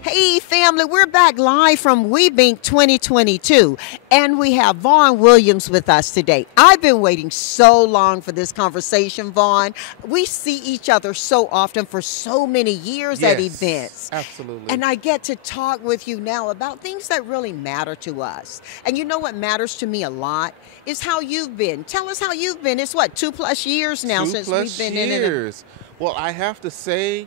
Hey family, we're back live from WeBink 2022 and we have Vaughn Williams with us today. I've been waiting so long for this conversation, Vaughn. We see each other so often for so many years at events. Absolutely. And I get to talk with you now about things that really matter to us. And you know what matters to me a lot is how you've been. Tell us how you've been. It's what, 2+ years now since we've been in it. Well, I have to say,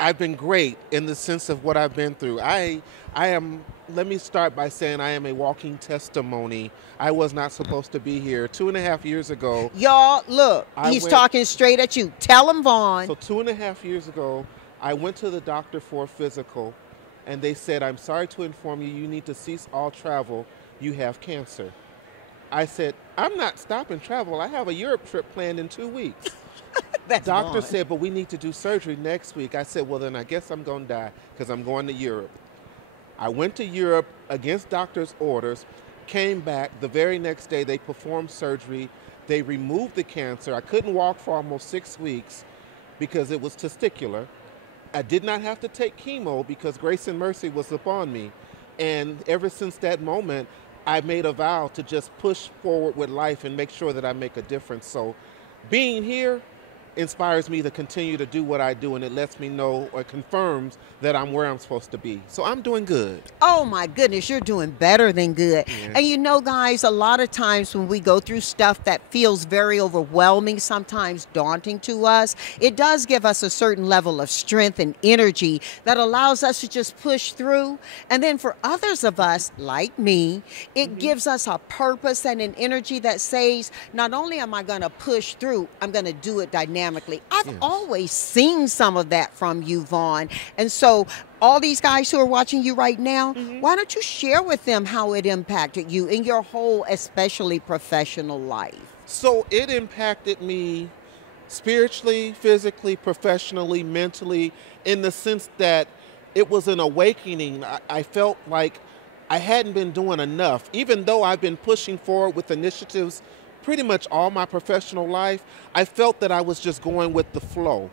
I've been great in the sense of what I've been through. I am, let me start by saying I am a walking testimony. I was not supposed to be here 2.5 years ago. Y'all, look, he's talking straight at you. Tell him, Vaughn. So 2.5 years ago, I went to the doctor for a physical, and they said, I'm sorry to inform you, you need to cease all travel. You have cancer. I said, I'm not stopping travel. I have a Europe trip planned in 2 weeks. That's Doctor Vaughn. said, but we need to do surgery next week. I said, well, then I guess I'm going to die because I'm going to Europe. I went to Europe against doctor's orders, came back. The very next day, they performed surgery. They removed the cancer. I couldn't walk for almost 6 weeks because it was testicular. I did not have to take chemo because grace and mercy was upon me. And ever since that moment, I made a vow to just push forward with life and make sure that I make a difference. So being here inspires me to continue to do what I do, and it lets me know or confirms that I'm where I'm supposed to be. So I'm doing good. Oh my goodness, you're doing better than good. Yeah. And you know, guys, a lot of times when we go through stuff that feels very overwhelming, sometimes daunting to us, it does give us a certain level of strength and energy that allows us to just push through. And then for others of us, like me, it gives us a purpose and an energy that says, not only am I going to push through, I'm going to do it dynamically. I've always seen some of that from you, Vaughn. And so all these guys who are watching you right now, why don't you share with them how it impacted you in your whole, especially professional life? So it impacted me spiritually, physically, professionally, mentally, in the sense that it was an awakening. I felt like I hadn't been doing enough, even though I've been pushing forward with initiatives pretty much all my professional life. I felt that I was just going with the flow.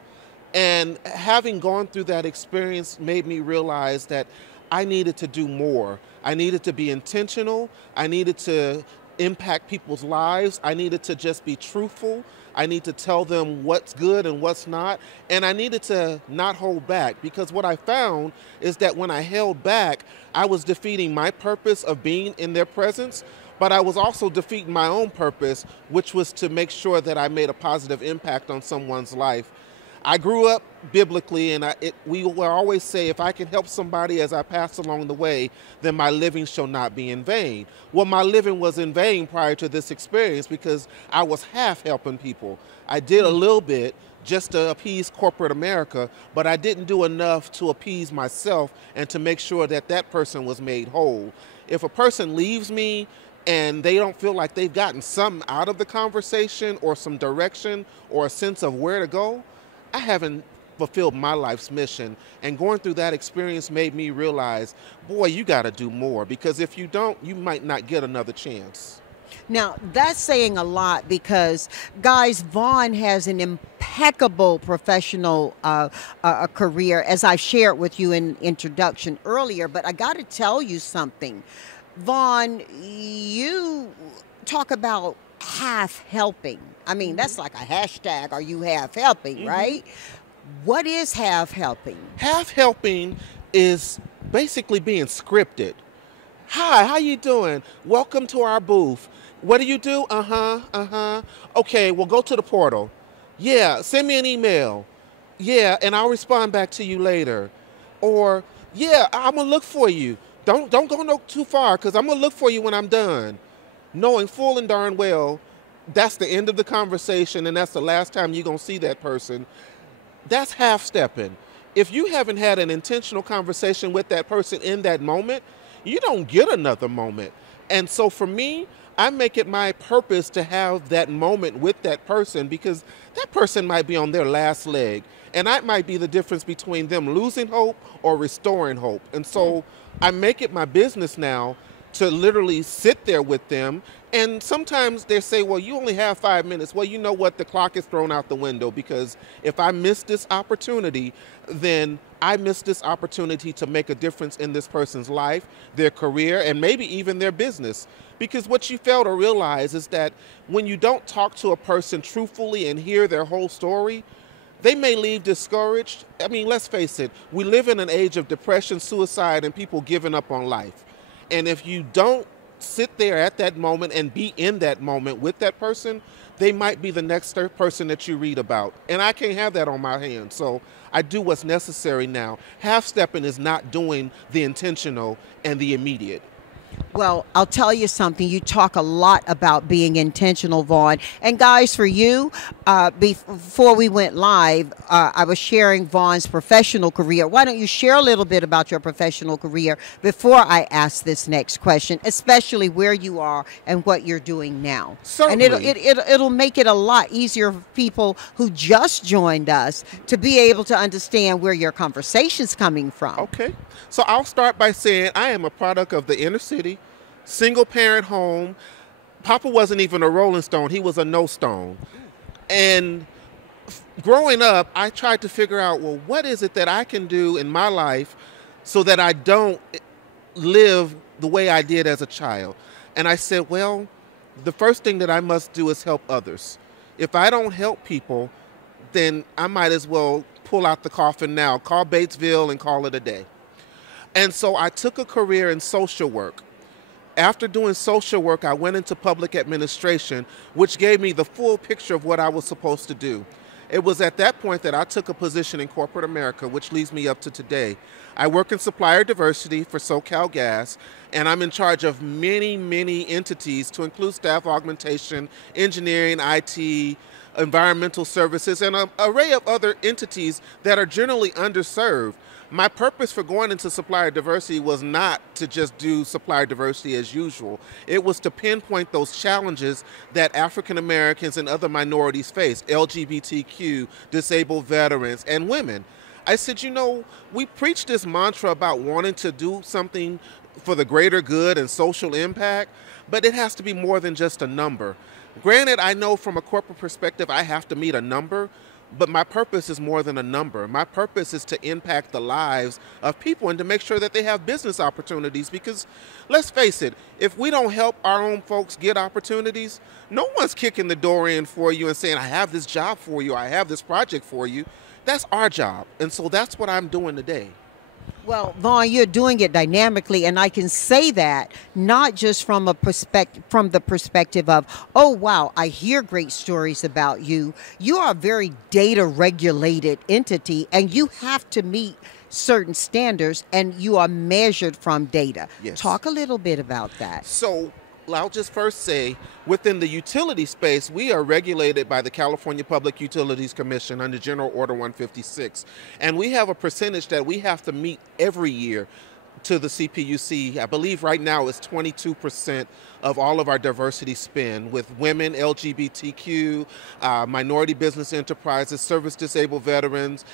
And having gone through that experience made me realize that I needed to do more. I needed to be intentional. I needed to impact people's lives. I needed to just be truthful. I need to tell them what's good and what's not. And I needed to not hold back, because what I found is that when I held back, I was defeating my purpose of being in their presence, but I was also defeating my own purpose, which was to make sure that I made a positive impact on someone's life. I grew up biblically, and we will always say, if I can help somebody as I pass along the way, then my living shall not be in vain. Well, my living was in vain prior to this experience because I was half helping people. I did a little bit just to appease corporate America, but I didn't do enough to appease myself and to make sure that that person was made whole. If a person leaves me and they don't feel like they've gotten something out of the conversation or some direction or a sense of where to go, I haven't fulfilled my life's mission. And going through that experience made me realize, boy, you got to do more, because if you don't, you might not get another chance. Now, that's saying a lot because, guys, Vaughn has an impeccable professional career, as I shared with you in introduction earlier. But I got to tell you something. Vaughn, you talk about half helping. I mean, that's like a hashtag, are you half helping, right? What is half helping? Half helping is basically being scripted. Hi, how you doing? Welcome to our booth. What do you do? Okay, well, go to the portal. Yeah, send me an email. Yeah, and I'll respond back to you later. Or, yeah, I'm going to look for you. Don't go no too far, because I'm going to look for you when I'm done. Knowing full and darn well that's the end of the conversation and that's the last time you're going to see that person. That's half-stepping. If you haven't had an intentional conversation with that person in that moment, you don't get another moment. And so for me, I make it my purpose to have that moment with that person, because that person might be on their last leg. And that might be the difference between them losing hope or restoring hope. And so I make it my business now to literally sit there with them And sometimes they say, well, you only have 5 minutes. Well, you know what? The clock is thrown out the window, because if I miss this opportunity, then I miss this opportunity to make a difference in this person's life, their career, and maybe even their business. Because what you fail to realize is that when you don't talk to a person truthfully and hear their whole story, they may leave discouraged. I mean, let's face it, we live in an age of depression, suicide, and people giving up on life. And if you don't sit there at that moment and be in that moment with that person, they might be the next person that you read about. And I can't have that on my hands. So I do what's necessary now. Half-stepping is not doing the intentional and the immediate. Well, I'll tell you something. You talk a lot about being intentional, Vaughn. And guys, for you, before we went live, I was sharing Vaughn's professional career. Why don't you share a little bit about your professional career before I ask this next question, especially where you are and what you're doing now? Certainly. And it'll make it a lot easier for people who just joined us to be able to understand where your conversation's coming from. Okay. So I'll start by saying I am a product of the inner city, single parent home. Papa wasn't even a Rolling Stone. He was a no stone. And growing up, I tried to figure out, well, what is it that I can do in my life so that I don't live the way I did as a child? And I said, well, the first thing that I must do is help others. If I don't help people, then I might as well pull out the coffin now, call Batesville and call it a day. And so I took a career in social work. After doing social work, I went into public administration, which gave me the full picture of what I was supposed to do. It was at that point that I took a position in corporate America, which leads me up to today. I work in Supplier Diversity for SoCal Gas, and I'm in charge of many, many entities to include staff augmentation, engineering, IT, environmental services, and an array of other entities that are generally underserved. My purpose for going into supplier diversity was not to just do supplier diversity as usual. It was to pinpoint those challenges that African Americans and other minorities face, LGBTQ, disabled veterans, and women. I said, you know, we preach this mantra about wanting to do something for the greater good and social impact, but it has to be more than just a number. Granted, I know from a corporate perspective I have to meet a number, but my purpose is more than a number. My purpose is to impact the lives of people and to make sure that they have business opportunities, because let's face it, if we don't help our own folks get opportunities, no one's kicking the door in for you and saying, I have this job for you, I have this project for you. That's our job. And so that's what I'm doing today. Well, Vaughn, you're doing it dynamically, and I can say that not just from the perspective of, oh wow, I hear great stories about you. You are a very data regulated entity, and you have to meet certain standards, and you are measured from data. Yes. Talk a little bit about that. So I'll just first say, within the utility space, we are regulated by the California Public Utilities Commission under General Order 156. And we have a percentage that we have to meet every year to the CPUC. I believe right now it's 22% of all of our diversity spend, with women, LGBTQ, minority business enterprises, service disabled veterans,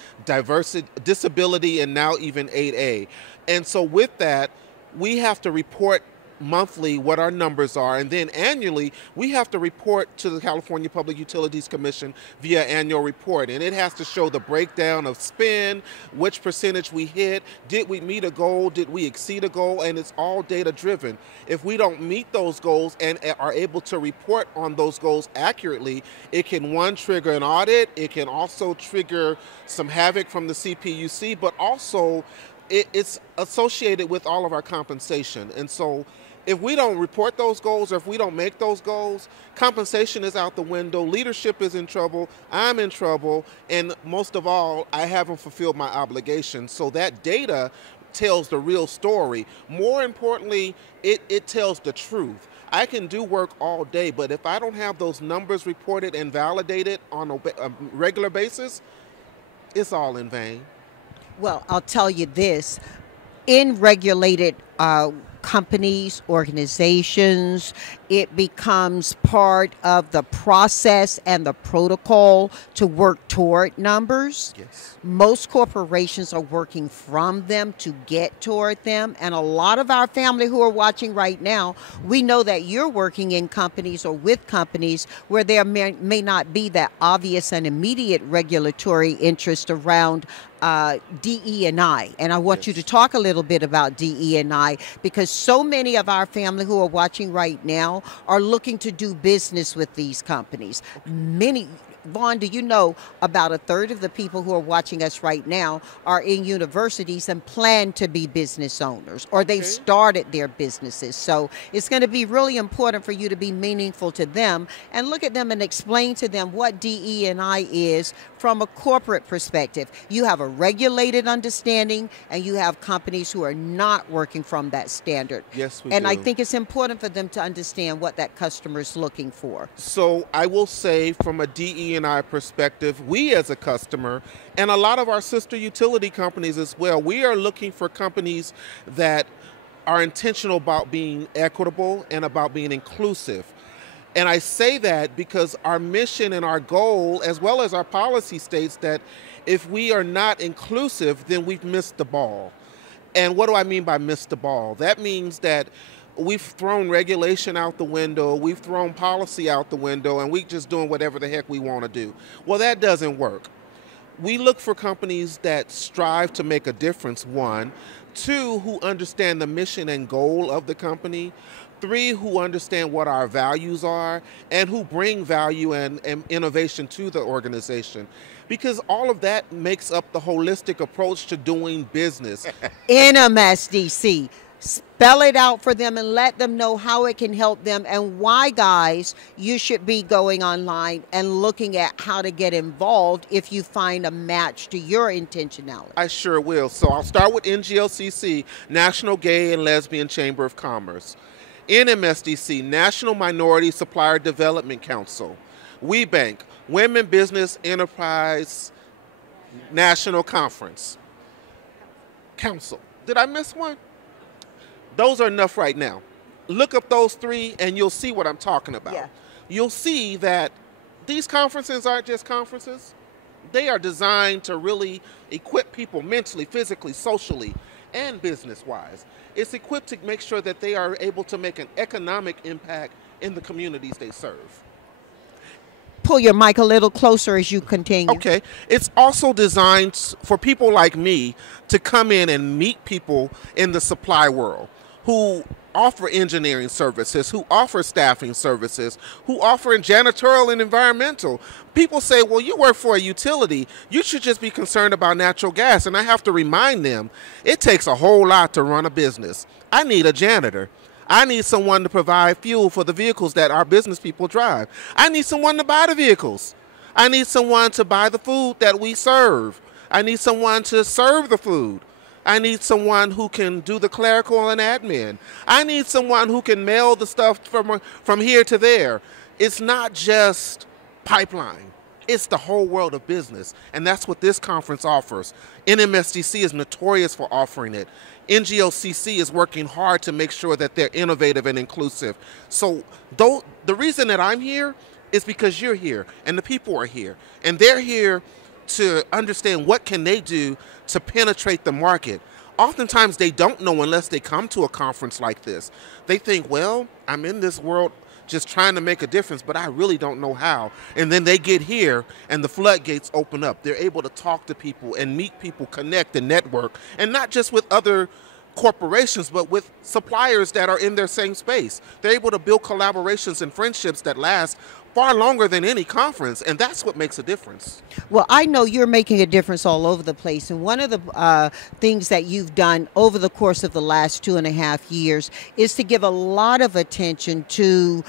disability, and now even 8A. And so with that, we have to report monthly what our numbers are, and then annually we have to report to the California Public Utilities Commission via annual report, and it has to show the breakdown of spend, which percentage we hit, did we meet a goal, did we exceed a goal, and it's all data driven. If we don't meet those goals and are able to report on those goals accurately, it can, one, trigger an audit, it can also trigger some havoc from the CPUC, but also it's associated with all of our compensation. And so if we don't report those goals, or if we don't make those goals, compensation is out the window, leadership is in trouble, I'm in trouble, and most of all, I haven't fulfilled my obligation. So that data tells the real story. More importantly, it tells the truth. I can do work all day, but if I don't have those numbers reported and validated on a regular basis, it's all in vain. Well, I'll tell you this, in regulated companies, organizations, it becomes part of the process and the protocol to work toward numbers. Yes. Most corporations are working from them to get toward them. And a lot of our family who are watching right now, we know that you're working in companies or with companies where there may not be that obvious and immediate regulatory interest around DE&I. And I want you to talk a little bit about DE&I, because so many of our family who are watching right now are looking to do business with these companies. Vaughn, do you know about a third of the people who are watching us right now are in universities and plan to be business owners, or they've started their businesses. So it's going to be really important for you to be meaningful to them and look at them and explain to them what DE&I is from a corporate perspective. You have a regulated understanding, and you have companies who are not working from that standard. Yes, we And do. I think it's important for them to understand what that customer is looking for. So I will say, from a DE&I perspective, we as a customer, and a lot of our sister utility companies as well, we are looking for companies that are intentional about being equitable and about being inclusive. And I say that because our mission and our goal, as well as our policy, states that if we are not inclusive, then we've missed the ball. And what do I mean by missed the ball? That means that we've thrown regulation out the window, we've thrown policy out the window, and we're just doing whatever the heck we want to do. Well, that doesn't work. We look for companies that strive to make a difference, one. Two, who understand the mission and goal of the company. Three, who understand what our values are, and who bring value and innovation to the organization. Because all of that makes up the holistic approach to doing business. NMSDC. Spell it out for them and let them know how it can help them, and why, guys, you should be going online and looking at how to get involved if you find a match to your intentionality. I sure will. So I'll start with NGLCC, National Gay and Lesbian Chamber of Commerce. NMSDC, National Minority Supplier Development Council. WeBank, Women Business Enterprise National Conference. Council. Did I miss one? Those are enough right now. Look up those three and you'll see what I'm talking about. Yeah. You'll see that these conferences aren't just conferences. They are designed to really equip people mentally, physically, socially, and business-wise. It's equipped to make sure that they are able to make an economic impact in the communities they serve. Pull your mic a little closer as you continue. Okay. It's also designed for people like me to come in and meet people in the supply world who offer engineering services, who offer staffing services, who offer janitorial and environmental. People say, well, you work for a utility, you should just be concerned about natural gas. And I have to remind them, it takes a whole lot to run a business. I need a janitor. I need someone to provide fuel for the vehicles that our business people drive. I need someone to buy the vehicles. I need someone to buy the food that we serve. I need someone to serve the food. I need someone who can do the clerical and admin. I need someone who can mail the stuff from here to there. It's not just pipeline. It's the whole world of business, and that's what this conference offers. NMSDC is notorious for offering it. NGOCC is working hard to make sure that they're innovative and inclusive. So the reason that I'm here is because you're here, and the people are here, and they're here to understand what can they do to penetrate the market. Oftentimes they don't know unless they come to a conference like this. They think, well, I'm in this world just trying to make a difference, but I really don't know how. And then they get here and the floodgates open up. They're able to talk to people and meet people, connect and network, and not just with other corporations, but with suppliers that are in their same space. They're able to build collaborations and friendships that last far longer than any conference, and that's what makes a difference. Well, I know you're making a difference all over the place, and one of the things that you've done over the course of the last 2.5 years is to give a lot of attention to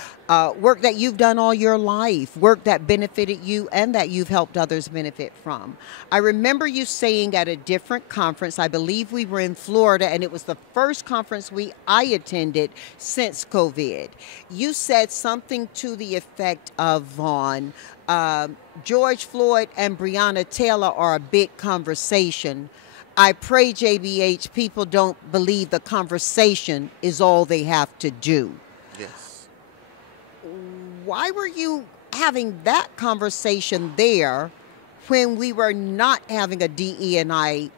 work that you've done all your life, work that benefited you and that you've helped others benefit from. I remember you saying at a different conference, I believe we were in Florida, and it was the first conference I attended since COVID. You said something to the effect of, Vaughn, George Floyd and Breonna Taylor are a big conversation. I pray, JBH, people don't believe the conversation is all they have to do. Yes. why were you having that conversation there when we were not having a DE&I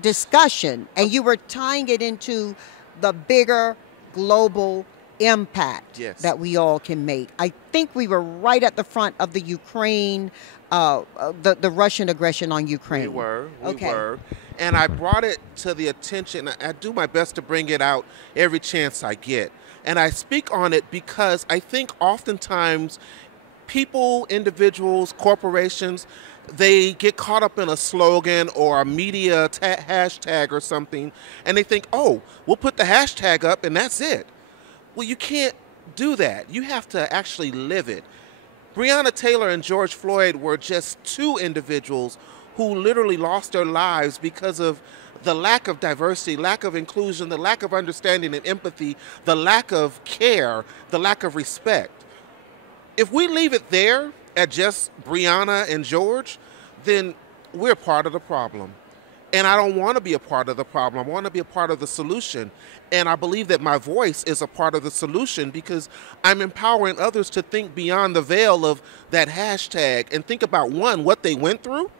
discussion, and you were tying it into the bigger global impact that we all can make? I think we were right at the front of the Ukraine, the Russian aggression on Ukraine. We were. And I brought it to the attention. I do my best to bring it out every chance I get. And I speak on it because I think oftentimes people, individuals, corporations, they get caught up in a slogan or a media hashtag or something, and they think, oh, we'll put the hashtag up and that's it. Well, you can't do that. You have to actually live it. Breonna Taylor and George Floyd were just two individuals who literally lost their lives because of the lack of diversity, lack of inclusion, the lack of understanding and empathy, the lack of care, the lack of respect. If we leave it there at just Breonna and George, then we're part of the problem. And I don't want to be a part of the problem. I want to be a part of the solution. And I believe that my voice is a part of the solution because I'm empowering others to think beyond the veil of that hashtag and think about, one, what they went through,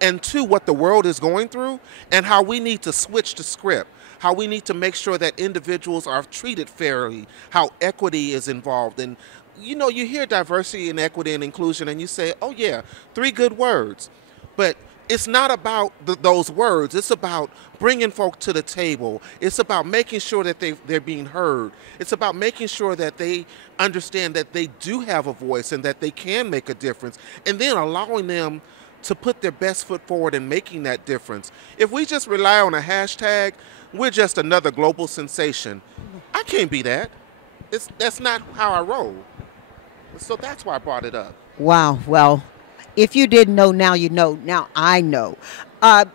and two, what the world is going through, and how we need to switch the script, how we need to make sure that individuals are treated fairly, how equity is involved. And you know, you hear diversity and equity and inclusion and you say, oh yeah, 3 good words. But it's not about those words. It's about bringing folk to the table. It's about making sure that they're being heard. It's about making sure that they understand that they do have a voice and that they can make a difference, and then allowing them to put their best foot forward in making that difference. If we just rely on a hashtag, we're just another global sensation. I can't be that. That's not how I roll. So that's why I brought it up. Wow. Well, if you didn't know, now you know. Now I know.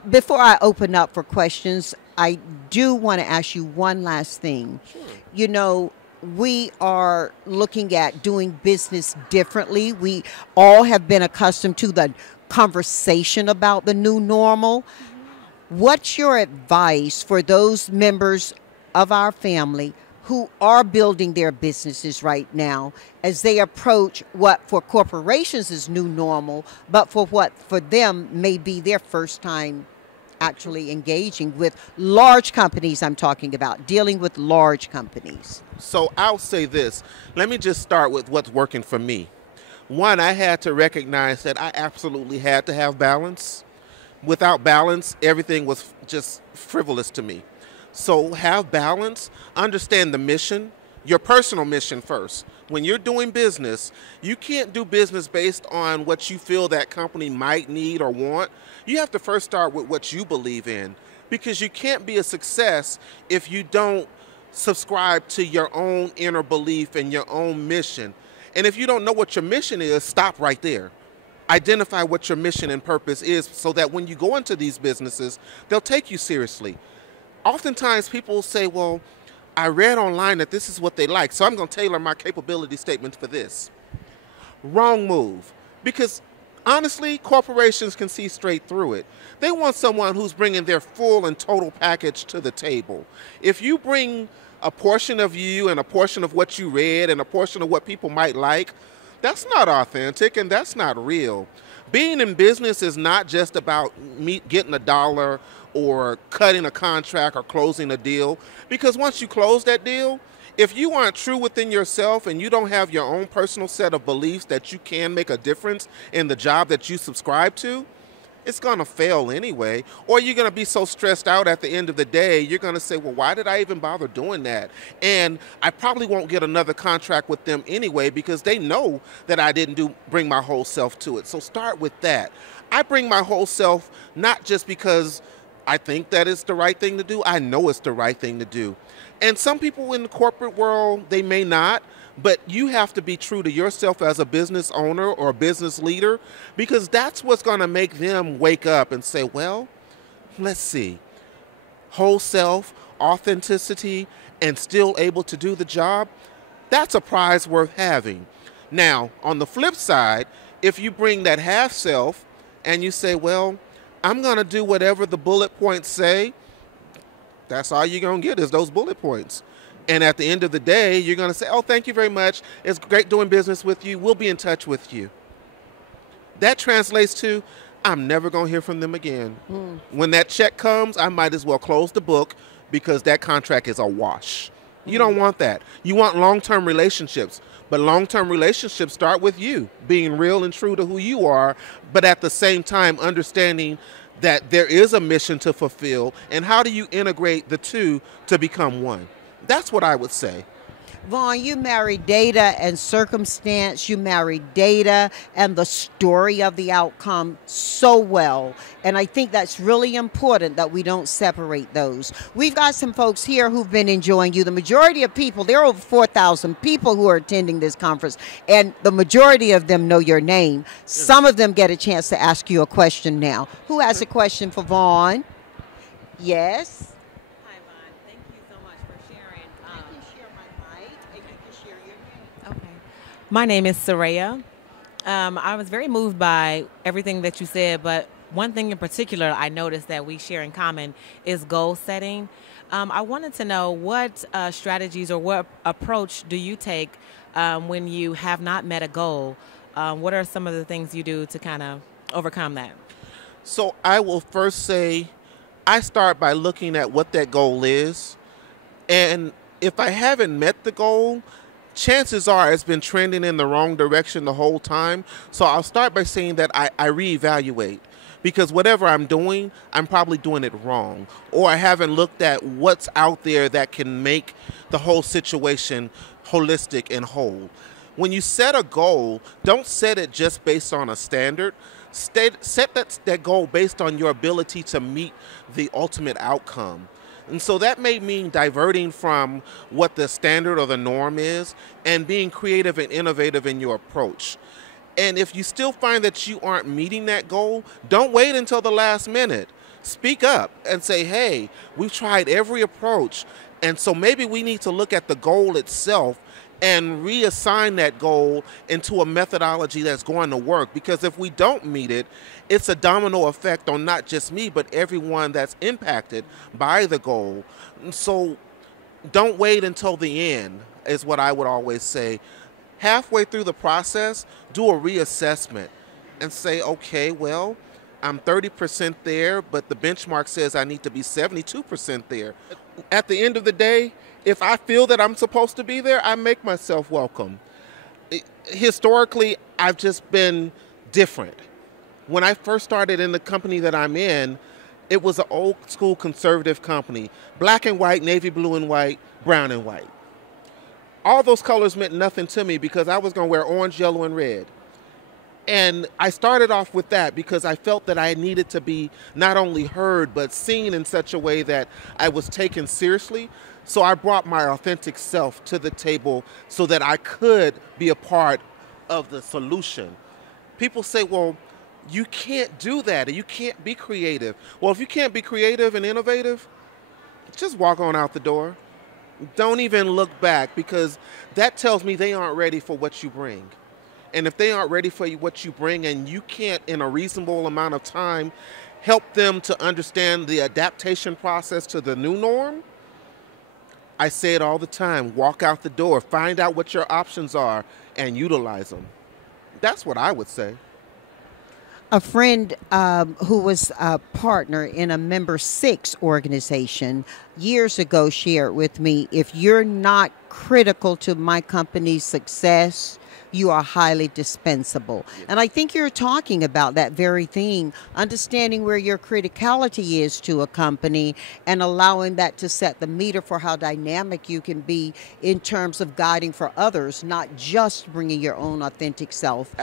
Before I open up for questions, I do want to ask you one last thing. Sure. You know, we are looking at doing business differently. We all have been accustomed to the conversation about the new normal. What's your advice for those members of our family who are building their businesses right now as they approach what for corporations is new normal, but for what for them may be their first time actually engaging with large companies? I'm talking about dealing with large companies. So I'll say this. Let me just start with what's working for me. One, I had to recognize that I absolutely had to have balance. Without balance, everything was just frivolous to me. So have balance, understand the mission, your personal mission first. When you're doing business, you can't do business based on what you feel that company might need or want. You have to first start with what you believe in, because you can't be a success if you don't subscribe to your own inner belief and your own mission. And if you don't know what your mission is, stop right there. Identify what your mission and purpose is so that when you go into these businesses, they'll take you seriously. Oftentimes people say, well, I read online that this is what they like, so I'm going to tailor my capability statement for this. Wrong move. Because honestly, corporations can see straight through it. They want someone who's bringing their full and total package to the table. If you bring a portion of you and a portion of what you read and a portion of what people might like, that's not authentic and that's not real. Being in business is not just about getting a dollar or cutting a contract or closing a deal, because once you close that deal, if you aren't true within yourself and you don't have your own personal set of beliefs that you can make a difference in the job that you subscribe to, it's going to fail anyway. Or you're going to be so stressed out at the end of the day, you're going to say, well, why did I even bother doing that? And I probably won't get another contract with them anyway because they know that I didn't bring my whole self to it. So start with that. I bring my whole self not just because I think that it's the right thing to do. I know it's the right thing to do. And some people in the corporate world, they may not, but you have to be true to yourself as a business owner or a business leader, because that's what's going to make them wake up and say, well, let's see, whole self, authenticity, and still able to do the job, that's a prize worth having. Now, on the flip side, if you bring that half self and you say, well, I'm going to do whatever the bullet points say, that's all you're going to get is those bullet points. And at the end of the day, you're going to say, oh, thank you very much. It's great doing business with you. We'll be in touch with you. That translates to, I'm never going to hear from them again. When that check comes, I might as well close the book because that contract is a wash. You don't want that. You want long-term relationships. But long-term relationships start with you being real and true to who you are, but at the same time understanding that there is a mission to fulfill, and how do you integrate the two to become one? That's what I would say. Vaughn, you marry data and circumstance, you marry data and the story of the outcome so well. And I think that's really important that we don't separate those. We've got some folks here who've been enjoying you. The majority of people, there are over 4,000 people who are attending this conference, and the majority of them know your name. Some of them get a chance to ask you a question now. Who has a question for Vaughn? Yes? My name is Saraya. I was very moved by everything that you said, but one thing in particular I noticed that we share in common is goal setting. I wanted to know what strategies or what approach do you take when you have not met a goal? What are some of the things you do to kind of overcome that? So I will first say I start by looking at what that goal is. And if I haven't met the goal, chances are it's been trending in the wrong direction the whole time. So I'll start by saying that I reevaluate, because whatever I'm doing, I'm probably doing it wrong, or I haven't looked at what's out there that can make the whole situation holistic and whole. When you set a goal, don't set it just based on a standard. Set that goal based on your ability to meet the ultimate outcome. And so that may mean diverting from what the standard or the norm is and being creative and innovative in your approach. And if you still find that you aren't meeting that goal, don't wait until the last minute. Speak up and say, hey, we've tried every approach, and so maybe we need to look at the goal itself and reassign that goal into a methodology that's going to work. Because if we don't meet it, it's a domino effect on not just me, but everyone that's impacted by the goal. And so don't wait until the end, is what I would always say. Halfway through the process, do a reassessment and say, okay, well, I'm 30% there, but the benchmark says I need to be 72% there. At the end of the day, if I feel that I'm supposed to be there, I make myself welcome. Historically, I've just been different. When I first started in the company that I'm in, it was an old school conservative company. Black and white, navy blue and white, brown and white. All those colors meant nothing to me because I was going to wear orange, yellow, and red. And I started off with that because I felt that I needed to be not only heard, but seen in such a way that I was taken seriously. So I brought my authentic self to the table so that I could be a part of the solution. People say, well, you can't do that, or you can't be creative. Well, if you can't be creative and innovative, just walk on out the door. Don't even look back, because that tells me they aren't ready for what you bring. And if they aren't ready for what you bring, and you can't, in a reasonable amount of time, help them to understand the adaptation process to the new norm, I say it all the time, walk out the door, find out what your options are, and utilize them. That's what I would say. A friend who was a partner in a member 6 organization years ago shared with me, if you're not critical to my company's success, you are highly dispensable. And I think you're talking about that very thing, understanding where your criticality is to a company and allowing that to set the meter for how dynamic you can be in terms of guiding for others, not just bringing your own authentic self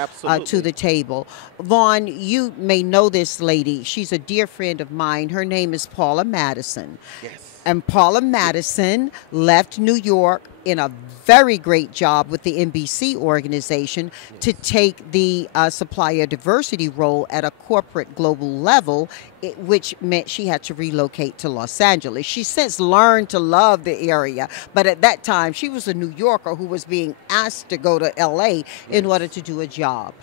to the table. Vaughn, you may know this lady. She's a dear friend of mine. Her name is Paula Madison. Yes. And Paula Madison left New York in a very great job with the NBC organization to take the supplier diversity role at a corporate global level, which meant she had to relocate to Los Angeles. She's since learned to love the area, but at that time she was a New Yorker who was being asked to go to LA in order to do a job.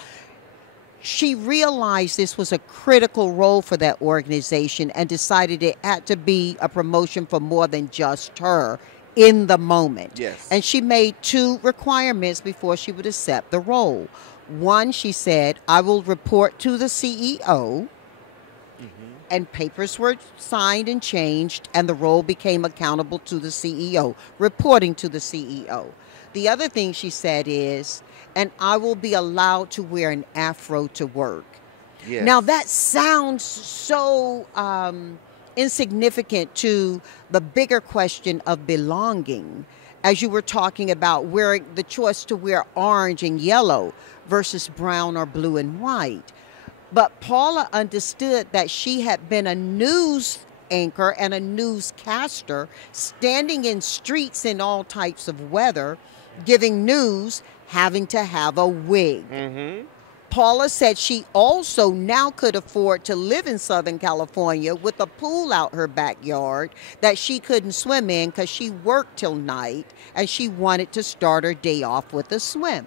She realized this was a critical role for that organization and decided it had to be a promotion for more than just her in the moment. Yes. And she made 2 requirements before she would accept the role. One, she said, I will report to the CEO. And papers were signed and changed, and the role became accountable to the CEO, reporting to the CEO. The other thing she said is, and I will be allowed to wear an afro to work. Yes. Now, that sounds so insignificant to the bigger question of belonging, as you were talking about wearing the choice to wear orange and yellow versus brown or blue and white. But Paula understood that she had been a news anchor and a newscaster, standing in streets in all types of weather, giving news, having to have a wig. Mm-hmm. Paula said she also now could afford to live in Southern California with a pool out her backyard that she couldn't swim in because she worked till night, and she wanted to start her day off with a swim.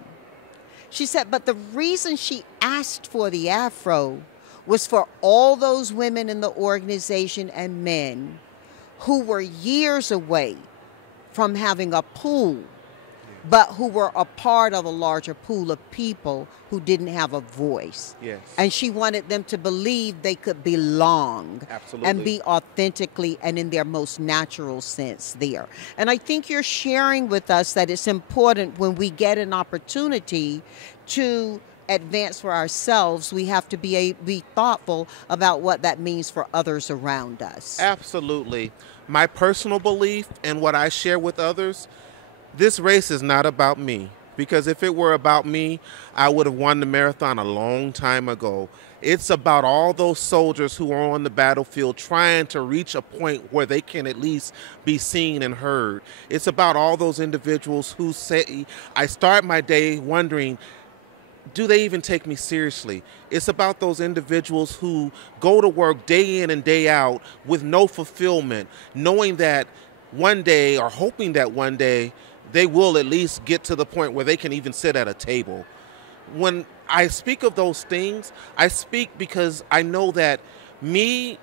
She said, but the reason she asked for the afro was for all those women in the organization and men who were years away from having a pool, but who were a part of a larger pool of people who didn't have a voice. Yes. And she wanted them to believe they could belong. Absolutely. And be authentically and in their most natural sense there. And I think you're sharing with us that it's important when we get an opportunity to advance for ourselves, we have to be thoughtful about what that means for others around us. Absolutely. My personal belief and what I share with others, this race is not about me, because if it were about me, I would have won the marathon a long time ago. It's about all those soldiers who are on the battlefield trying to reach a point where they can at least be seen and heard. It's about all those individuals who say, I start my day wondering, do they even take me seriously? It's about those individuals who go to work day in and day out with no fulfillment, knowing that one day, or hoping that one day, they will at least get to the point where they can even sit at a table. When I speak of those things, I speak because I know that me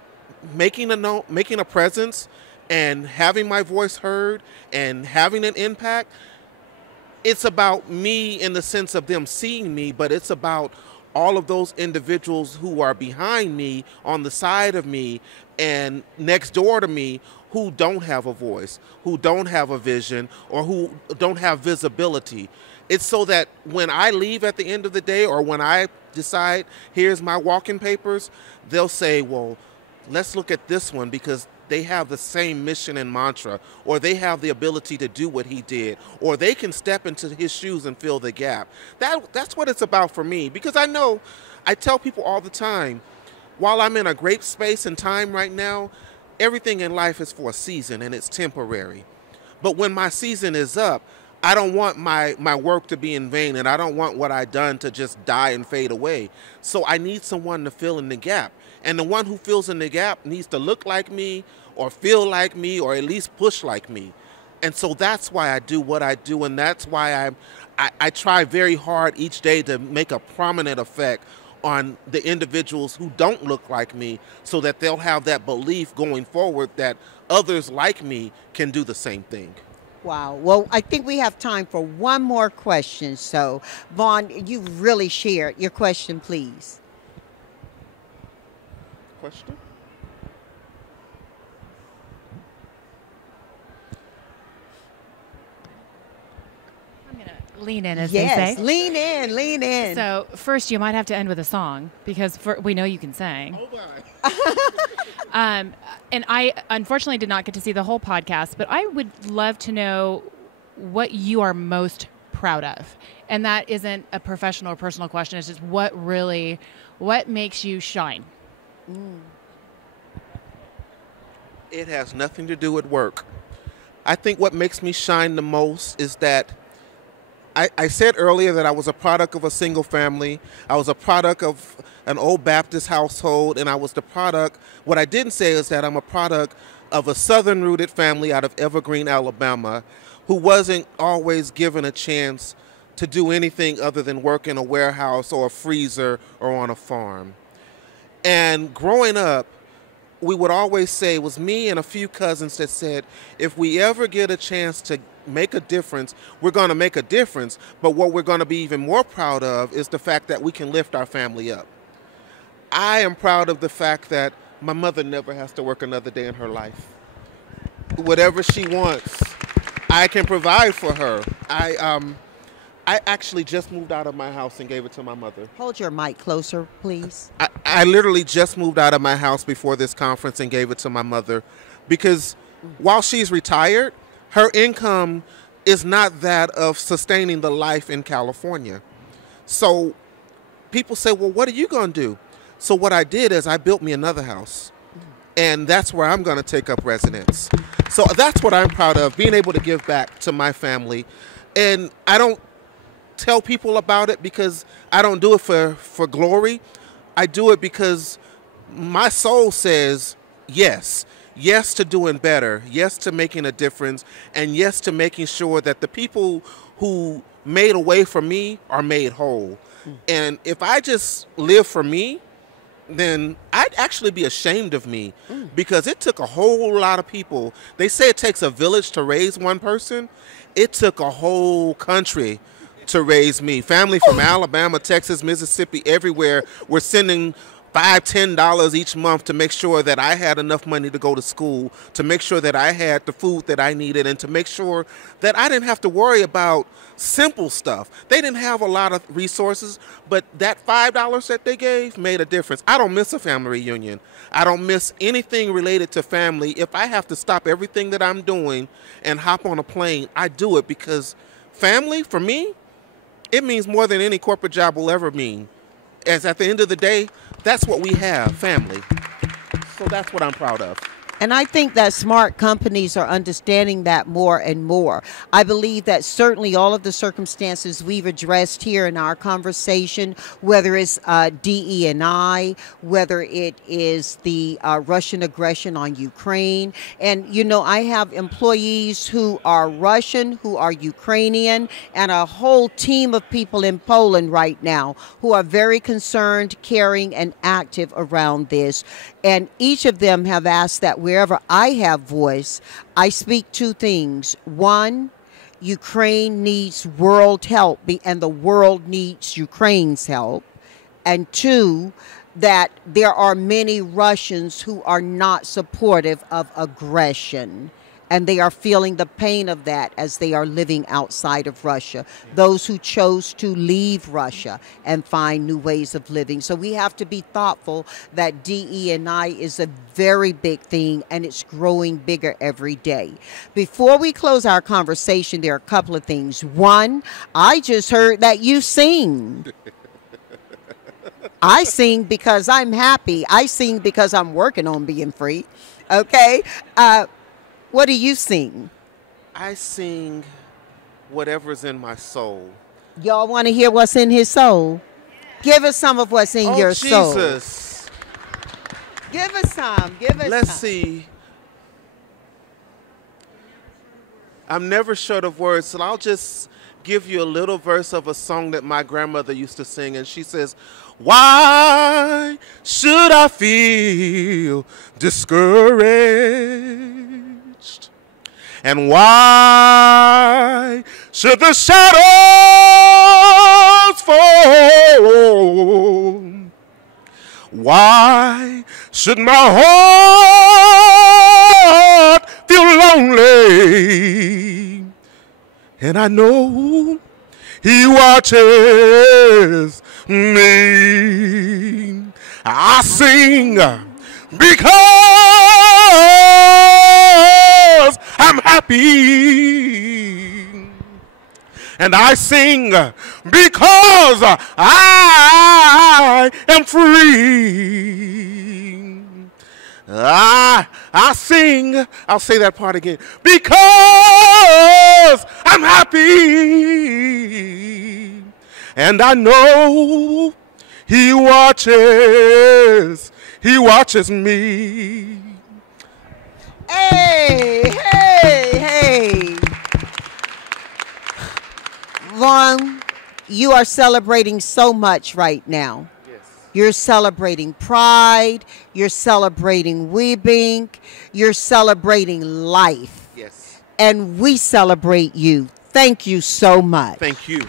making a presence and having my voice heard and having an impact, it's about me in the sense of them seeing me, but it's about all of those individuals who are behind me, on the side of me, and next door to me, who don't have a voice, who don't have a vision, or who don't have visibility. It's so that when I leave at the end of the day, or when I decide, here's my walking papers, they'll say, well, let's look at this one because they have the same mission and mantra, or they have the ability to do what he did, or they can step into his shoes and fill the gap. That's what it's about for me, because I know, I tell people all the time, while I'm in a great space and time right now, everything in life is for a season and it's temporary. But when my season is up, I don't want my work to be in vain, and I don't want what I've done to just die and fade away. So I need someone to fill in the gap. And the one who fills in the gap needs to look like me, or feel like me, or at least push like me. And so that's why I do what I do, and that's why I try very hard each day to make a prominent effect on the individuals who don't look like me, so that they'll have that belief going forward that others like me can do the same thing. Wow. Well, I think we have time for one more question. So, Vaughn, you really shared your question, please. Question? I'm going to lean in, as Yes, they say. lean in, lean in. So first, you might have to end with a song, because we know you can sing. Oh, my. And I unfortunately did not get to see the whole podcast, but I would love to know what you are most proud of. And that isn't a professional or personal question. It's just what makes you shine? It has nothing to do with work. I think what makes me shine the most is that I said earlier that I was a product of a single family. I was a product of an old Baptist household, and I was the product, what I didn't say is that I'm a product of a southern-rooted family out of Evergreen, Alabama, who wasn't always given a chance to do anything other than work in a warehouse or a freezer or on a farm. And growing up, we would always say, it was me and a few cousins that said, if we ever get a chance to make a difference, we're going to make a difference. But what we're going to be even more proud of is the fact that we can lift our family up. I am proud of the fact that my mother never has to work another day in her life. Whatever she wants, I can provide for her. I actually just moved out of my house and gave it to my mother. Hold your mic closer, please. I literally just moved out of my house before this conference and gave it to my mother because while she's retired, her income is not that of sustaining the life in California. So people say, well, what are you going to do? So what I did is I built me another house, and that's where I'm going to take up residence. So that's what I'm proud of, being able to give back to my family. And I don't tell people about it because I don't do it for glory. I do it because my soul says yes. Yes to doing better. Yes to making a difference. And yes to making sure that the people who made a way for me are made whole. And if I just live for me, then I'd actually be ashamed of me because it took a whole lot of people. They say it takes a village to raise one person. It took a whole country to raise me. Family from Alabama, Texas, Mississippi, everywhere were sending $5, $10 each month to make sure that I had enough money to go to school, to make sure that I had the food that I needed, and to make sure that I didn't have to worry about simple stuff. They didn't have a lot of resources, but that $5 that they gave made a difference. I don't miss a family reunion. I don't miss anything related to family. If I have to stop everything that I'm doing and hop on a plane, I do it because family, for me, it means more than any corporate job will ever mean. As at the end of the day, that's what we have, family. So that's what I'm proud of. And I think that smart companies are understanding that more and more. I believe that certainly all of the circumstances we've addressed here in our conversation, whether it's DE&I, whether it is the Russian aggression on Ukraine, and, you know, I have employees who are Russian, who are Ukrainian, and a whole team of people in Poland right now who are very concerned, caring, and active around this. And each of them have asked that wherever I have voice, I speak two things. One, Ukraine needs world help, and the world needs Ukraine's help. And two, that there are many Russians who are not supportive of aggression. And they are feeling the pain of that as they are living outside of Russia. Those who chose to leave Russia and find new ways of living. So we have to be thoughtful that DE&I is a very big thing, and it's growing bigger every day. Before we close our conversation, there are a couple of things. One, I just heard that you sing. I sing because I'm happy. I sing because I'm working on being free. Okay? What do you sing? I sing whatever's in my soul. Y'all want to hear what's in his soul? Give us some of what's in your soul. Jesus. Give us some. Give us Let's some. see. I'm never short of words, so I'll just give you a little verse of a song that my grandmother used to sing, and she says, "Why should I feel discouraged? And why should the shadows fall? Why should my heart feel lonely? And I know He watches me. I sing because I'm happy. And I sing because I am free. I sing, I'll say that part again, because I'm happy. And I know He watches me. Hey, hey, hey. Vaughn, you are celebrating so much right now. Yes. You're celebrating pride. You're celebrating weeping. You're celebrating life. Yes. And we celebrate you. Thank you so much. Thank you.